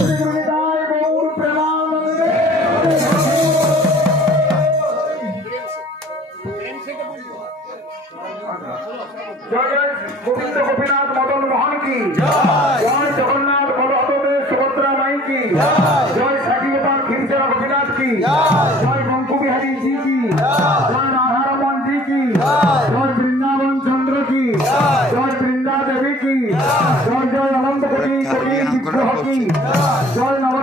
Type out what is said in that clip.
श्री गुरुनिताय गौर प्रेमानंदे। जय जय गोविंद गोपीनाथ मदन मोहन की जय जगन्नाथ बलभद्र सुभद्रा माई की जय साकीबान खिरसेरा गोपीनाथ की जय बंकु बिहारी जी की जय राधारमन जी की जय वृंदावन चंद्र की जय वृंदा देवी की जय जय अनंत कोटि कोटि विग्रह की जय नव